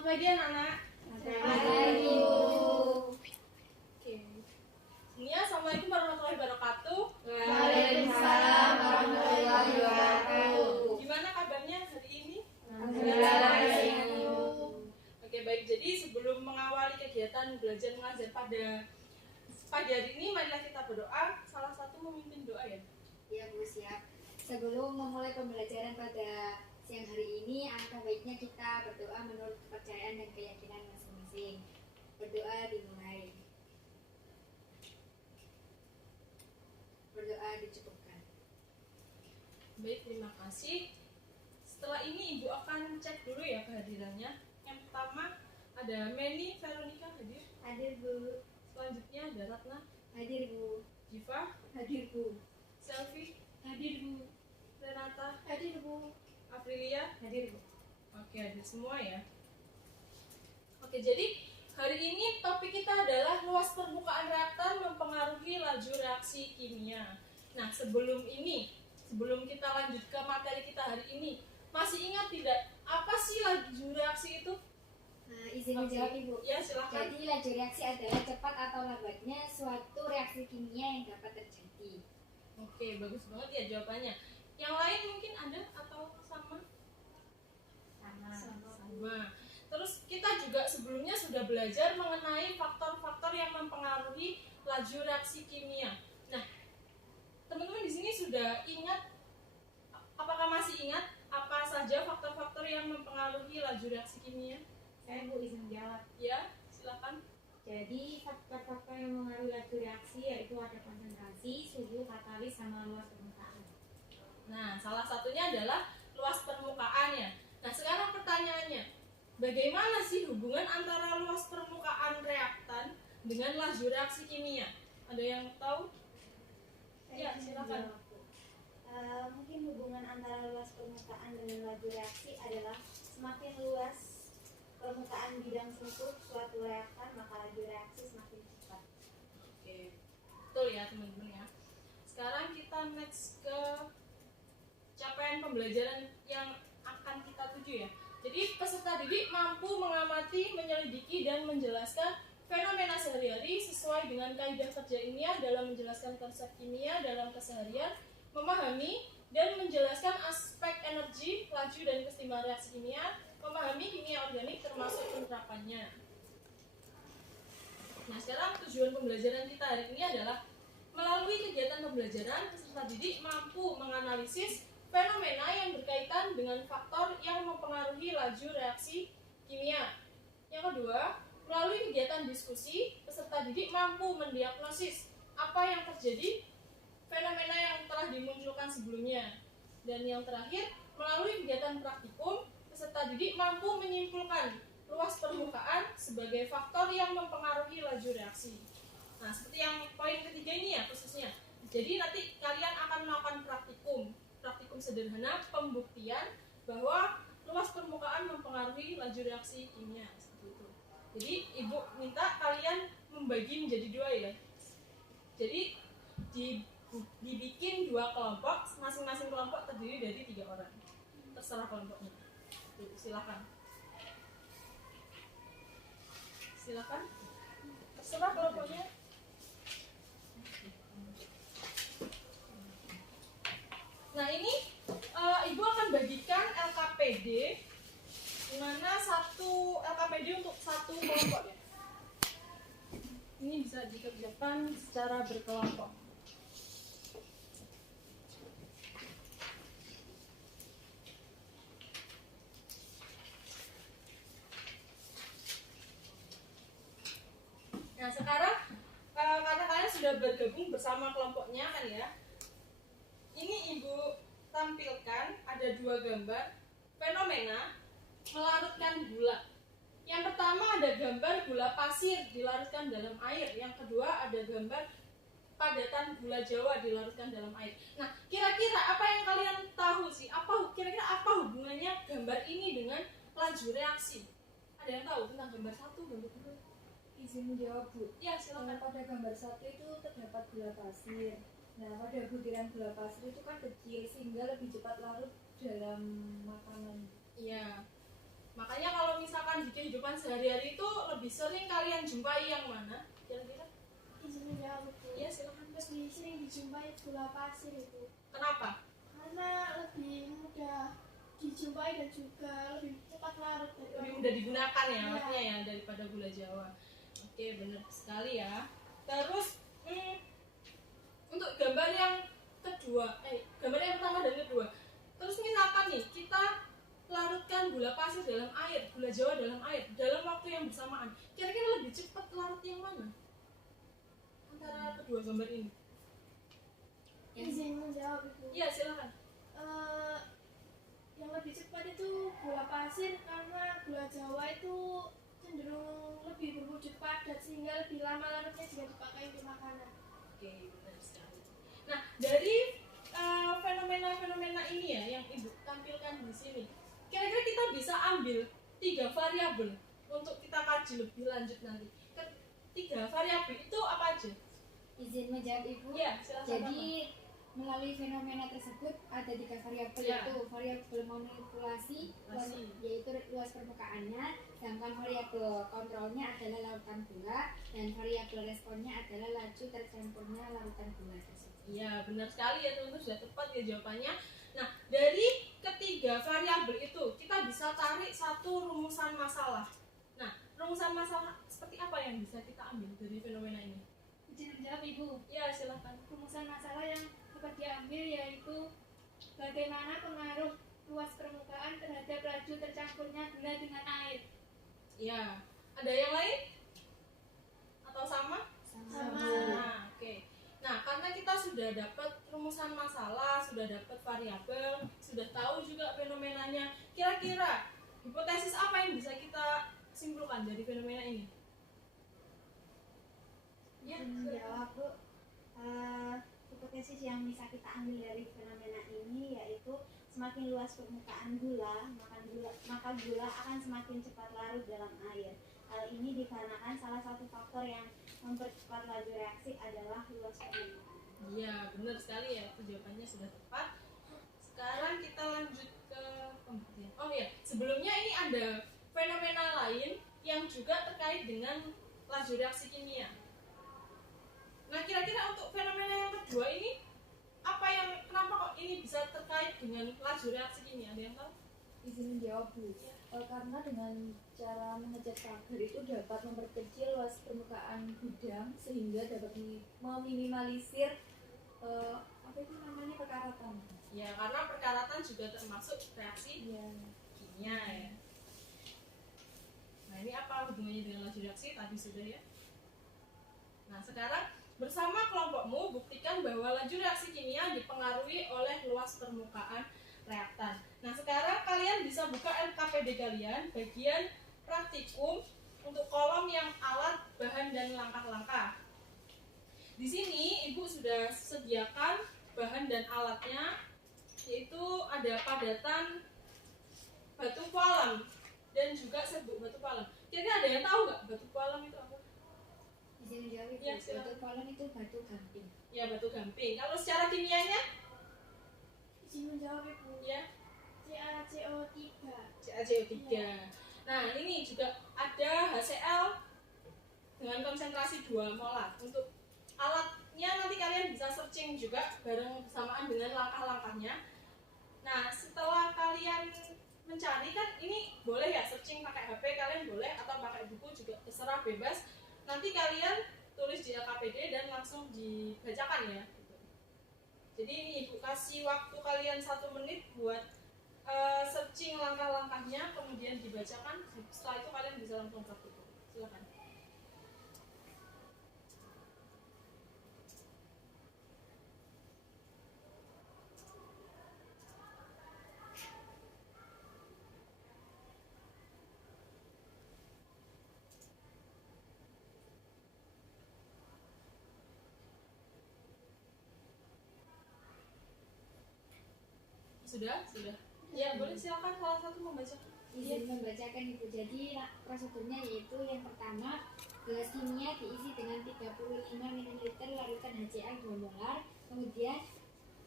Selamat pagi anak-anak. Selamat pagi, Bu. Oke. Semuanya, assalamualaikum warahmatullahi wabarakatuh. Waalaikumsalam warahmatullahi wabarakatuh. Gimana kabarnya hari ini? Alhamdulillah baik, Bu. Oke, baik. Jadi sebelum mengawali kegiatan belajar mengajar pada pagi hari ini, marilah kita berdoa. Salah satu memimpin doa ya. Ya, Bu, siap. Sebelum memulai pembelajaran pada siang hari ini, alangkah baiknya kita berdoa menurut kepercayaan dan keyakinan masing-masing. Berdoa dimulai. Berdoa dicukupkan. Baik, terima kasih. Setelah ini Ibu akan cek dulu ya kehadirannya. Yang pertama ada Meni Veronica hadir. Hadir, Bu. Selanjutnya ada Ratna, Hadir, Bu. Jiva, Hadir, Bu. Selvi, Hadir, Bu. Renata, Hadir, Bu. Aprilia. Hadir, Bu. Oke, hadir semua ya. Oke, jadi hari ini topik kita adalah luas permukaan reaktan mempengaruhi laju reaksi kimia. Nah, sebelum kita lanjut ke materi kita hari ini, masih ingat tidak apa sih laju reaksi itu? Nah, izin Oke. menjawab, Ibu. Ya, silakan. Jadi laju reaksi adalah cepat atau lambatnya suatu reaksi kimia yang dapat terjadi. Oke, bagus banget ya jawabannya. Yang lain mungkin ada atau sama? Sama. Terus kita juga sebelumnya sudah belajar mengenai faktor-faktor yang mempengaruhi laju reaksi kimia. Nah, teman-teman di sini sudah ingat, apakah masih ingat apa saja faktor-faktor yang mempengaruhi laju reaksi kimia? Saya Bu izin jawab. Ya, silakan. Jadi faktor-faktor yang mempengaruhi laju reaksi yaitu ada konsentrasi, suhu, katalis, sama luas permukaan. Nah, salah satunya adalah luas permukaan ya. Nah, sekarang pertanyaannya, bagaimana sih hubungan antara luas permukaan reaktan dengan laju reaksi kimia? Ada yang tahu? Ya, silakan. Mungkin hubungan antara luas permukaan dengan laju reaksi adalah semakin luas permukaan bidang sentuh suatu reaktan, maka laju reaksi semakin cepat. Oke, betul ya teman-teman ya. Sekarang kita next ke capaian pembelajaran yang akan kita tuju ya. Jadi peserta didik mampu mengamati, menyelidiki, dan menjelaskan fenomena sehari-hari sesuai dengan kaidah kerja ilmiah dalam menjelaskan konsep kimia dalam keseharian, memahami dan menjelaskan aspek energi, laju dan kesetimbangan reaksi kimia, memahami kimia organik termasuk penerapannya. Nah, sekarang tujuan pembelajaran kita hari ini adalah melalui kegiatan pembelajaran, peserta didik mampu menganalisis fenomena yang berkaitan dengan faktor yang mempengaruhi laju reaksi kimia. Yang kedua, melalui kegiatan diskusi, peserta didik mampu mendiagnosis apa yang terjadi, fenomena yang telah dimunculkan sebelumnya. Dan yang terakhir, melalui kegiatan praktikum, peserta didik mampu menyimpulkan luas permukaan sebagai faktor yang mempengaruhi laju reaksi. Nah, seperti yang poin ketiga ini ya khususnya. Jadi nanti kalian akan melakukan praktikum sederhana pembuktian bahwa luas permukaan mempengaruhi laju reaksi kimia seperti itu. Jadi ibu minta kalian membagi menjadi dua ya. Jadi dibikin dua kelompok, masing-masing kelompok terdiri dari 3 orang. Terserah kelompoknya. Silakan. Terserah kelompoknya. Nah, ini ibu akan bagikan LKPD, di mana satu LKPD untuk satu kelompok ya. Ini bisa dikerjakan secara berkelompok. Nah, sekarang karena kalian sudah bergabung bersama kelompoknya kan ya. Ini ibu tampilkan ada 2 gambar fenomena melarutkan gula. Yang pertama ada gambar gula pasir dilarutkan dalam air. Yang kedua ada gambar padatan gula Jawa dilarutkan dalam air. Nah, kira-kira apa yang kalian tahu sih? Kira-kira apa hubungannya gambar ini dengan laju reaksi? Ada yang tahu tentang gambar 1, gambar 2? Izin menjawab, Bu. Ya, silakan. Pada gambar 1 itu terdapat gula pasir. Nah, pada butiran gula pasir itu kan kecil sehingga lebih cepat larut dalam makanan. Iya. Makanya kalau misalkan jika kehidupan sehari-hari itu lebih sering kalian jumpai yang mana? Kira-kira? Izin menjawab itu. Iya, silakan. Lebih sering dijumpai gula pasir itu. Kenapa? Karena lebih mudah dijumpai dan juga lebih cepat larut Lebih mudah digunakan ya, Iya. maksudnya ya, daripada gula Jawa. Oke, benar sekali ya. Terus untuk gambar yang kedua, gambar yang pertama dan kedua. Terus misalkan nih, kita larutkan gula pasir dalam air, gula Jawa dalam air, dalam waktu yang bersamaan. Kira-kira lebih cepat larut yang mana? Antara kedua gambar ini. Izin menjawab itu. Iya, silakan. Yang lebih cepat itu gula pasir karena gula Jawa itu cenderung lebih berwujud padat sehingga lebih lama larutnya jika dipakai untuk makanan. Oke, benar sekali. Nah, dari fenomena-fenomena ini ya yang Ibu tampilkan di sini, kira-kira kita bisa ambil 3 variabel untuk kita kaji lebih lanjut nanti. 3 variabel itu apa aja? Izin menjawab Ibu. Iya, silakan. Jadi melalui fenomena tersebut ada 3 variabel, Ya. yaitu variabel manipulasi, yaitu luas permukaannya, sedangkan variabel kontrolnya adalah larutan gula, dan variabel responnya adalah laju tercampurnya larutan gula tersebut. Iya, benar sekali ya teman-teman, sudah tepat ya jawabannya. Nah, dari ketiga variabel itu kita bisa tarik satu rumusan masalah. Nah, rumusan masalah seperti apa yang bisa kita ambil dari fenomena ini? Izin menjawab Ibu. Iya, silakan. Rumusan masalah yang dapat diambil yaitu bagaimana pengaruh luas permukaan terhadap laju tercampurnya gula dengan air. Iya. Ada yang lain? Atau sama? Sama. Nah, oke. Nah, karena kita sudah dapat rumusan masalah, sudah dapat variabel, sudah tahu juga fenomenanya. Kira-kira hipotesis apa yang bisa kita simpulkan dari fenomena ini? Ya, Menjawab Bu, hipotesis yang bisa kita ambil dari fenomena ini yaitu semakin luas permukaan gula, maka gula akan semakin cepat larut dalam air. Hal ini dikarenakan salah satu faktor yang mempercepat laju reaksi adalah luas permukaan. Iya, benar sekali ya. Itu jawabannya sudah tepat. Sekarang kita lanjut ke pembuktian. Oh iya, sebelumnya ini ada fenomena lain yang juga terkait dengan laju reaksi kimia. Nah, kira-kira untuk fenomena yang kedua ini kenapa kok ini bisa terkait dengan laju reaksi kimia? Ada yang tahu? Izin menjawab Bu. Karena dengan cara mengecat pagar itu dapat memperkecil luas permukaan gudang sehingga dapat meminimalisir apa itu namanya perkaratan. Ya, karena perkaratan juga termasuk reaksi kimia ya. Nah, ini apa hubungannya dengan laju reaksi? Tadi sudah ya. Nah, sekarang bersama kelompokmu buktikan bahwa laju reaksi kimia dipengaruhi oleh luas permukaan reaktan. Nah, sekarang kalian bisa buka LKPD kalian bagian praktikum untuk kolom yang alat, bahan, dan langkah-langkah. Di sini Ibu sudah sediakan bahan dan alatnya, yaitu ada padatan batu pualam dan juga serbuk batu pualam. Kira-kira ada yang tahu nggak batu pualam itu apa? Izin menjawab Ibu. Ya, silakan. Batu pualam itu batu gamping. Ya, batu gamping. Kalau secara kimianya? Izin menjawab Ibu. Ya, CaCO3. CaCO3. Nah, ini juga ada HCl dengan konsentrasi 2 molar. Untuk alatnya nanti kalian bisa searching juga bareng bersamaan dengan langkah-langkahnya. Nah, setelah kalian mencari kan ini boleh ya searching pakai HP kalian boleh atau pakai buku juga terserah bebas. Nanti kalian tulis di LKPD dan langsung dibacakan ya. Jadi ini Ibu kasih waktu kalian 1 menit buat searching langkah-langkahnya, kemudian dibacakan. Setelah itu kalian bisa langsung praktikum. Silakan. Sudah? Ya, boleh silakan salah satu membacakan. Izin membacakan Ibu. Jadi prosedurnya yaitu yang pertama, gelas kimia diisi dengan 35 ml larutan HCl 2 molar. Kemudian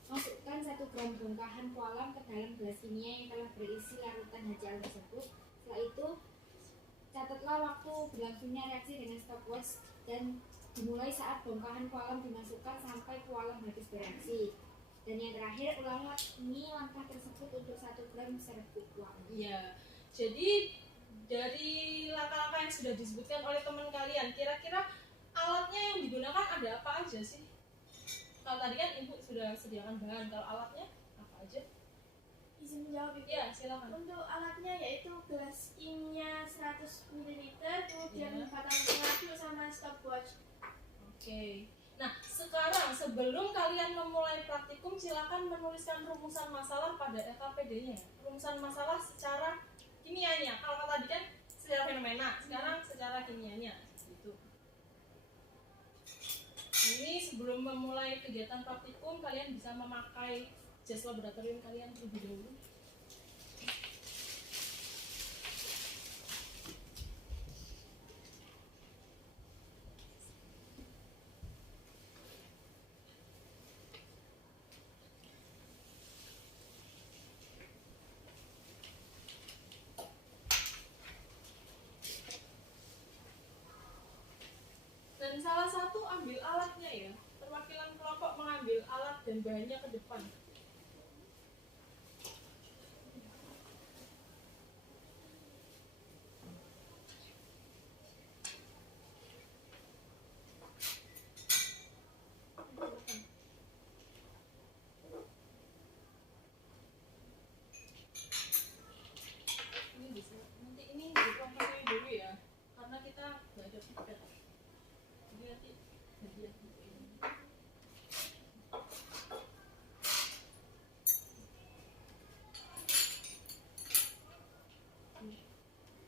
masukkan 1 gram bongkahan pualam ke dalam gelas kimia yang telah berisi larutan HCl tersebut. Setelah itu Catatlah waktu berlangsungnya reaksi dengan stopwatch dan dimulai saat bongkahan koalem dimasukkan sampai koalem habis bereaksi. Dan yang terakhir, ulangi ini langkah tersebut untuk 1 gram serbuk koalem. Iya. Jadi dari langkah-langkah yang sudah disebutkan oleh teman kalian, kira-kira alatnya yang digunakan ada apa aja sih? Kalau tadi kan ibu sudah sediakan bahan, kalau alatnya apa aja? Izin menjawab Ibu. Ya, silakan. Untuk alatnya yaitu gelas kimia 100 ml, kemudian Ya. batang pengaduk sama stopwatch. Oke. Nah, sekarang sebelum kalian memulai praktikum, silakan menuliskan rumusan masalah pada LKPD-nya. Rumusan masalah secara kimianya. Kalau tadi kan secara fenomena, sekarang secara kimianya. Gitu. Ini sebelum memulai kegiatan praktikum, kalian bisa memakai jas laboratorium kalian terlebih dahulu. Dan salah satu ambil alatnya ya. Perwakilan kelompok mengambil alat dan bahannya ke depan. Ini bisa. Nanti ini dipromosiin dulu ya. Karena kita nggak ada feedback. Jadi nanti hadiah buku ini.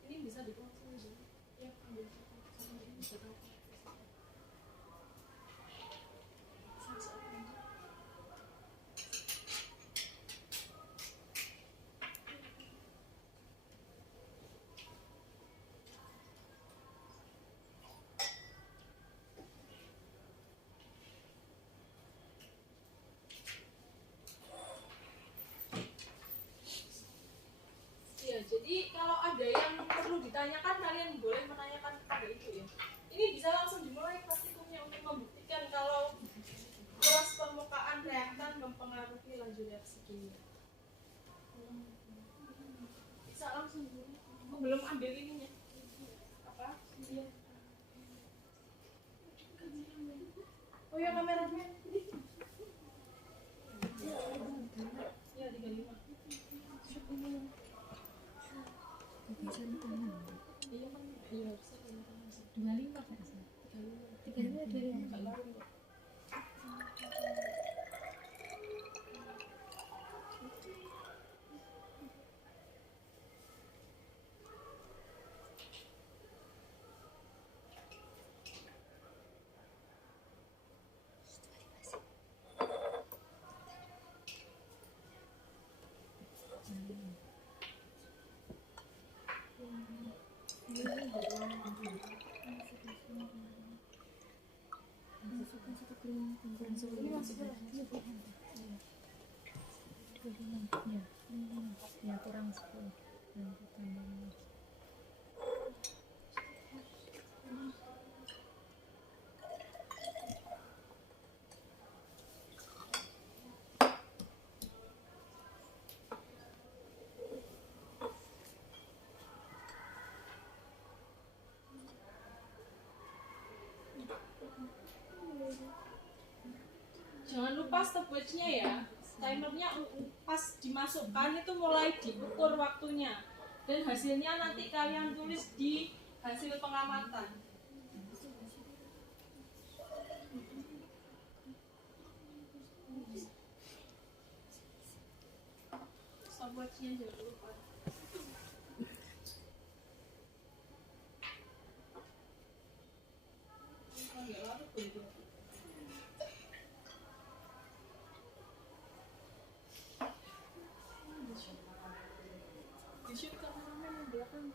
Ini bisa dipromosiin dulu. Ya, ambil satu. Bisa tahu. Ya, jadi kalau ada yang perlu ditanyakan, kalian boleh menanyakan kepada ibu ya. Ini bisa langsung dimulai praktikumnya untuk membuktikan kalau luas permukaan reaktan mempengaruhi laju reaksi kimia. Bisa langsung dimulai. Oh, belum ambil ininya. Apa? Iya. Oh ya, kameranya. Ya, 35. Iya kan, iya harusnya 25 kan? 35. Enggak lalu kok. Ini masuk ya kurang 10 Jangan lupa stopwatch-nya ya. Timernya pas dimasukkan itu mulai diukur waktunya. Dan hasilnya nanti kalian tulis di hasil pengamatan. Stopwatch-nya jangan lupa. Nggak larut tuh itu. Di-shoot kameramen yang belakang.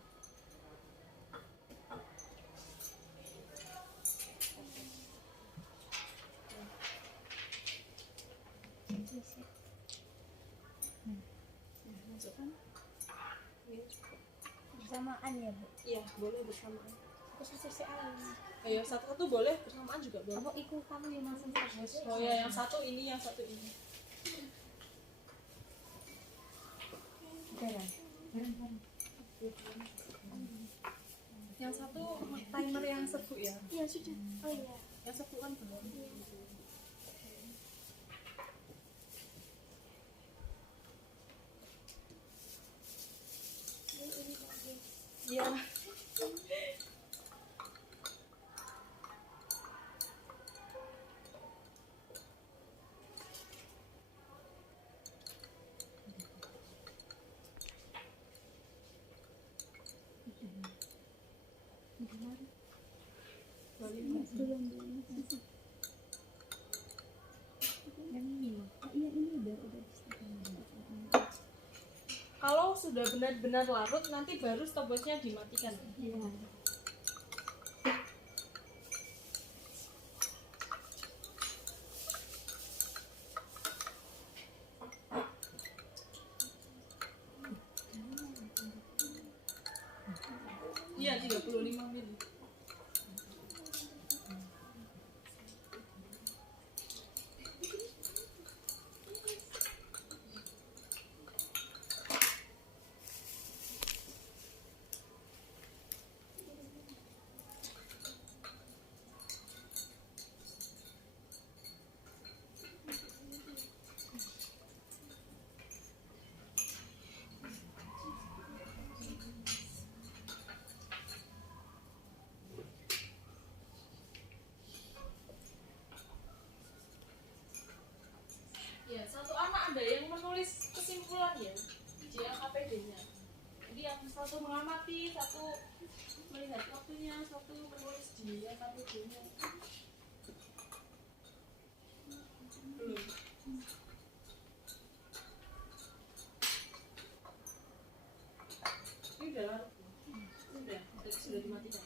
Masukkan. Ini. bersamaan ya Bu? Iya, boleh bersamaan. Sesi alam. Ayo, satu-satu boleh, bersamaan juga boleh. Apa ikut kamu yang masuk terus? Oh ya, yang satu ini, yang satu ini. Yang satu timer yang sebu ya. Iya sudah. Oh iya. Yang sebu kan belum. Ini bagus. Iya. Kalau sudah benar-benar larut, nanti baru stopwatchnya dimatikan. Iya, 35 mili. Ya, satu anak ada yang menulis kesimpulan ya di LKPD-nya. Jadi yang satu mengamati, satu melihat waktunya, satu menulis di LKPD-nya. Belum. Ini udah larut. Sudah dimatikan.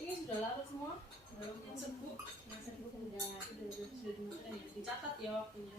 Ini sudah larut semua. Yang serbuk sudah dimatikan ya. Dicatat ya waktunya.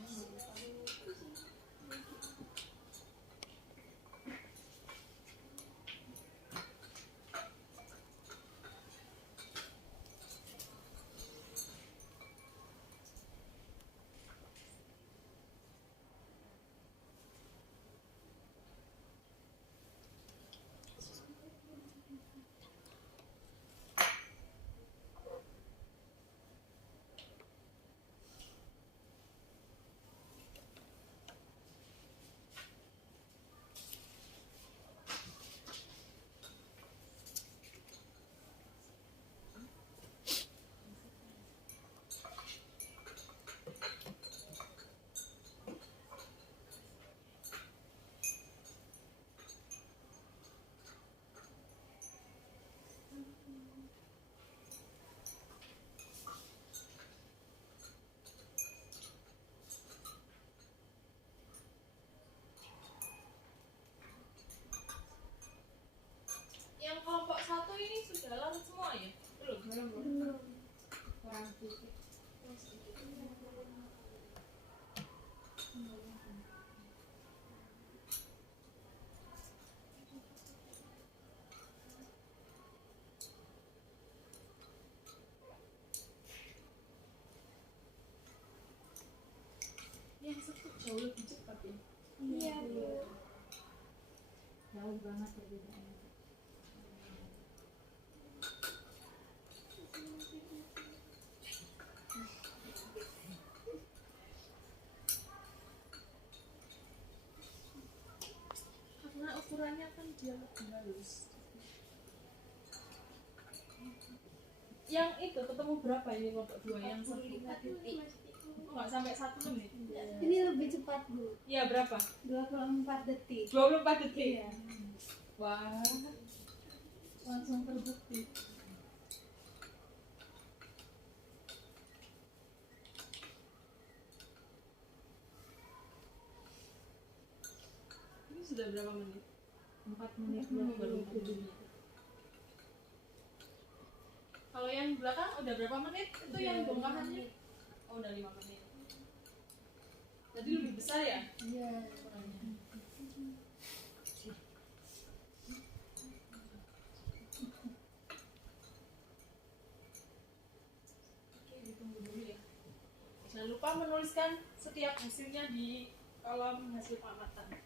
Yang kelompok satu ini sudah larut semua ya? Belum. Kurang sedikit. Yang satu jauh lebih cepat ya. Iya Bu. Jauh banget perbedaannya. Karena ukurannya kan dia lebih halus. Yang itu ketemu berapa ini kelompok dua? Yang satu 5 detik. nggak sampai 1 menit. Ini lebih cepat Bu, Iya berapa? 24 detik. 24 detik. Wah, langsung terbukti. Ini sudah berapa menit? 4 menit Baru 4 menit. Kalau yang belakang udah berapa menit? Itu yang bongkahannya? Oh udah 5 menit. Jadi lebih besar ya? Iya. Ukurannya. lupa menuliskan setiap hasilnya di kolom hasil pengamatan.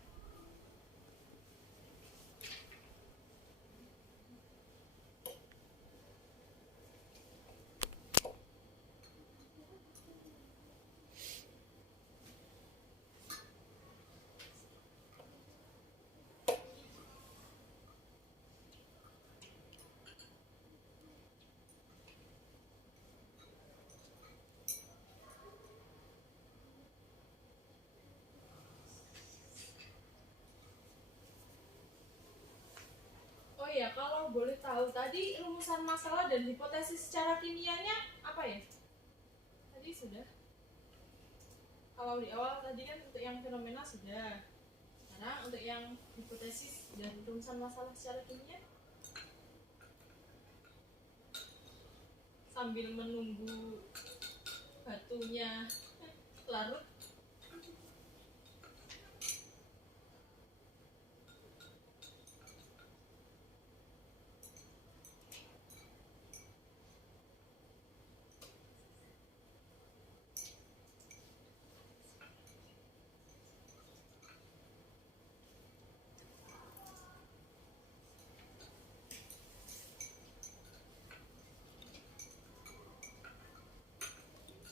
Oh iya, kalau boleh tahu tadi rumusan masalah dan hipotesis secara kimianya apa ya? Tadi sudah. Kalau di awal tadi kan untuk yang fenomena sudah. Sekarang untuk yang hipotesis dan rumusan masalah secara kimia. Sambil menunggu batunya larut.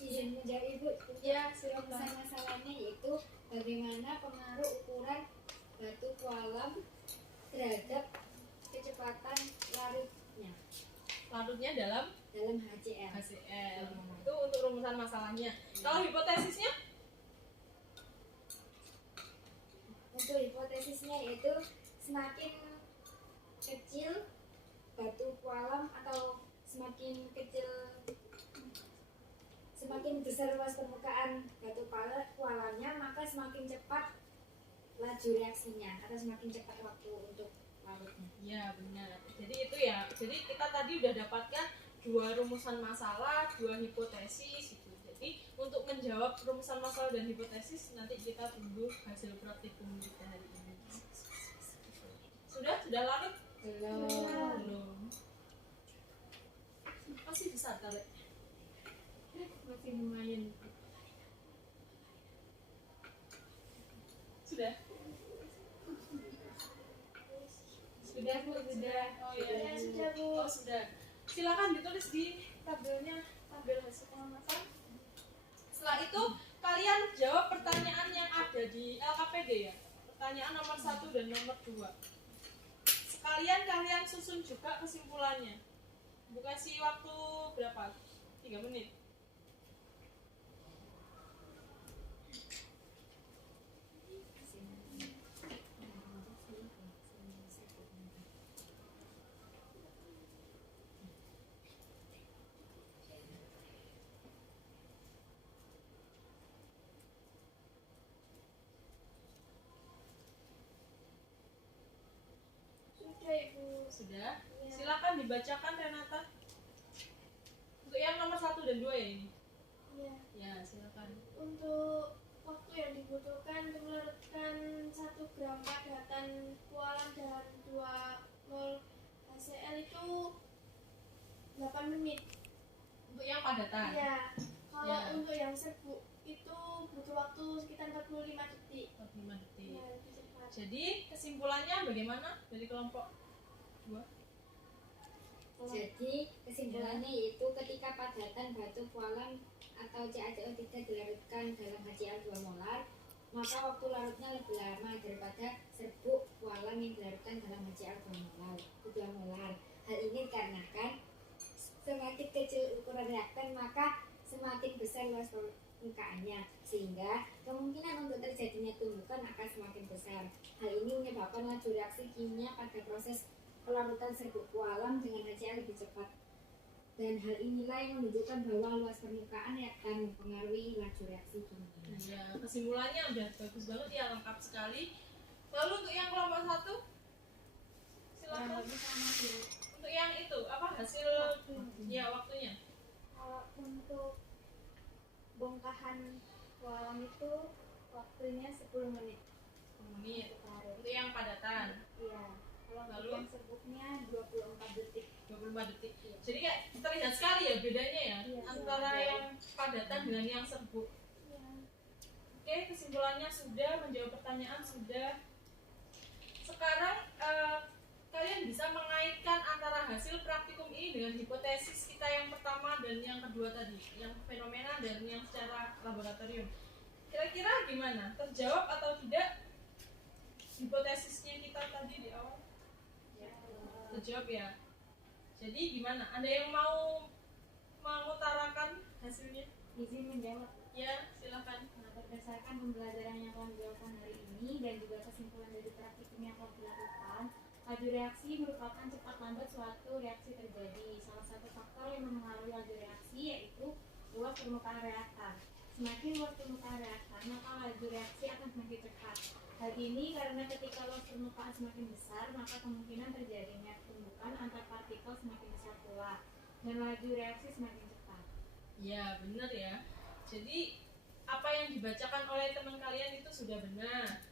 Izin menjawab Ibu. Ya, Rumusan silakan. masalahnya yaitu bagaimana pengaruh ukuran batu kualam terhadap kecepatan larutnya Larutnya dalam dalam HCl. HCl. Itu untuk rumusan masalahnya. Kalau hipotesisnya? Untuk hipotesisnya yaitu semakin kecil batu kualam atau semakin besar luas permukaan batu kualamnya, maka semakin cepat laju reaksinya atau semakin cepat waktu untuk larutnya. Ya, benar. Jadi itu ya. Jadi kita tadi udah dapatkan 2 rumusan masalah, 2 hipotesis gitu. Jadi untuk menjawab rumusan masalah dan hipotesis nanti kita tunggu hasil praktikum kita hari ini. Sudah larut? Belum. Masih bisa tarik. Masih lumayan. Sudah? Sudah, Bu, sudah. Oh iya, Sudah, Bu. Oh, sudah. Silakan ditulis di tabelnya, tabel hasil pengamatan. Setelah itu kalian jawab pertanyaan yang ada di LKPD ya. Pertanyaan nomor 1 dan nomor 2. Sekalian kalian susun juga kesimpulannya. Bu kasih waktu berapa? 3 menit. Sudah, Ibu. Sudah? Iya. Silakan dibacakan Renata. Untuk yang nomor 1 dan 2 ya ini. Iya. Ya, silakan. Untuk waktu yang dibutuhkan untuk melarutkan 1 gram padatan kualam dan 2 mol HCl itu 8 menit. Untuk yang padatan. Iya. Kalau Ya. untuk yang serbuk itu butuh waktu sekitar 45 detik. 45 detik. Iya, lebih cepat. Jadi kesimpulannya bagaimana dari kelompok 2? Jadi kesimpulannya yaitu ketika padatan batu kualam atau CaCO3 dilarutkan dalam HCl 2 molar, maka waktu larutnya lebih lama daripada serbuk kualam yang dilarutkan dalam HCl 2 molar. Hal ini dikarenakan semakin kecil ukuran reaktan maka semakin besar luas permukaannya, sehingga kemungkinan untuk terjadinya tumbukan akan semakin besar. Hal ini menyebabkan laju reaksi kimia pada proses pelarutan serbuk kualam dengan HCl lebih cepat, dan hal inilah yang menunjukkan bahwa luas permukaan yang akan mempengaruhi laju reaksi kimia. Ya, kesimpulannya udah bagus banget ya, lengkap sekali. Lalu untuk yang kelompok 1 silakan. Untuk yang itu apa hasil ya waktunya? Kalau untuk bongkahan kualam itu waktunya 10 menit. 10 menit. Untuk larut. Untuk yang padatan Iya. Kalau untuk Lalu? yang serbuknya 24 detik. 24 detik. Jadi kayak terlihat sekali ya bedanya ya Iya, antara iya. yang padatan dengan yang serbuk. Oke, kesimpulannya sudah, menjawab pertanyaan sudah. Sekarang kalian bisa mengaitkan antara hasil praktikum ini dengan hipotesis kita yang pertama dan yang kedua tadi, yang fenomena dan yang secara laboratorium. Kira-kira gimana? Terjawab atau tidak hipotesisnya kita tadi di awal? Terjawab ya. Jadi gimana? Ada yang mau mengutarakan hasilnya? Izin menjawab. Ya, silakan. Nah, berdasarkan pembelajaran yang telah dilakukan hari ini dan juga kesimpulan dari praktikum yang telah dilakukan, laju reaksi merupakan cepat lambat suatu reaksi terjadi. Salah satu faktor yang mempengaruhi laju reaksi yaitu luas permukaan reaktan. Semakin luas permukaan reaktan, maka laju reaksi akan semakin cepat. Hal ini karena ketika luas permukaan semakin besar, maka kemungkinan terjadinya tumbukan antar partikel semakin besar pula, dan laju reaksi semakin cepat. Ya, benar ya. Jadi apa yang dibacakan oleh teman kalian itu sudah benar.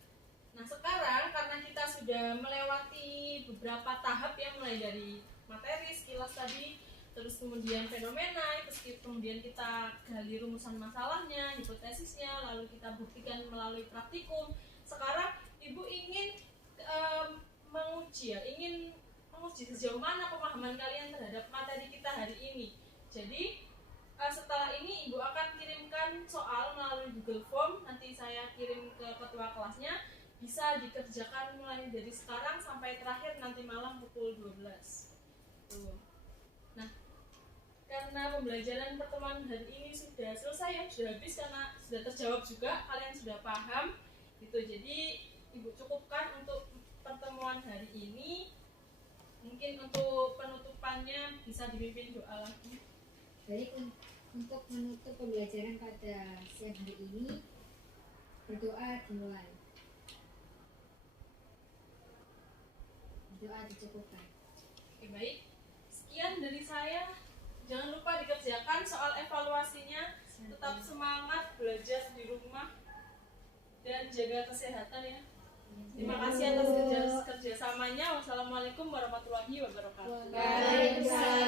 Nah, sekarang karena kita sudah melewati beberapa tahap yang mulai dari materi, sekilas tadi, terus kemudian fenomena, terus kemudian kita gali rumusan masalahnya, hipotesisnya, lalu kita buktikan melalui praktikum. Sekarang Ibu ingin menguji sejauh mana pemahaman kalian terhadap materi kita hari ini. Jadi setelah ini Ibu akan kirimkan soal melalui Google Form, nanti saya kirim ke ketua kelasnya, bisa dikerjakan mulai dari sekarang sampai terakhir nanti malam pukul 12. Tuh. Nah, karena pembelajaran pertemuan hari ini sudah selesai ya, sudah habis karena sudah terjawab juga, kalian sudah paham gitu. Jadi Ibu cukupkan untuk pertemuan hari ini. Mungkin untuk penutupannya bisa dipimpin doa lagi. Baik, untuk menutup pembelajaran pada siang hari ini, berdoa dimulai. Doa dicukupkan. Oke, baik. Sekian dari saya. Jangan lupa dikerjakan soal evaluasinya. Tetap semangat belajar di rumah dan jaga kesehatan ya. Terima kasih atas kerjasamanya. Wassalamualaikum warahmatullahi wabarakatuh. Waalaikumsalam.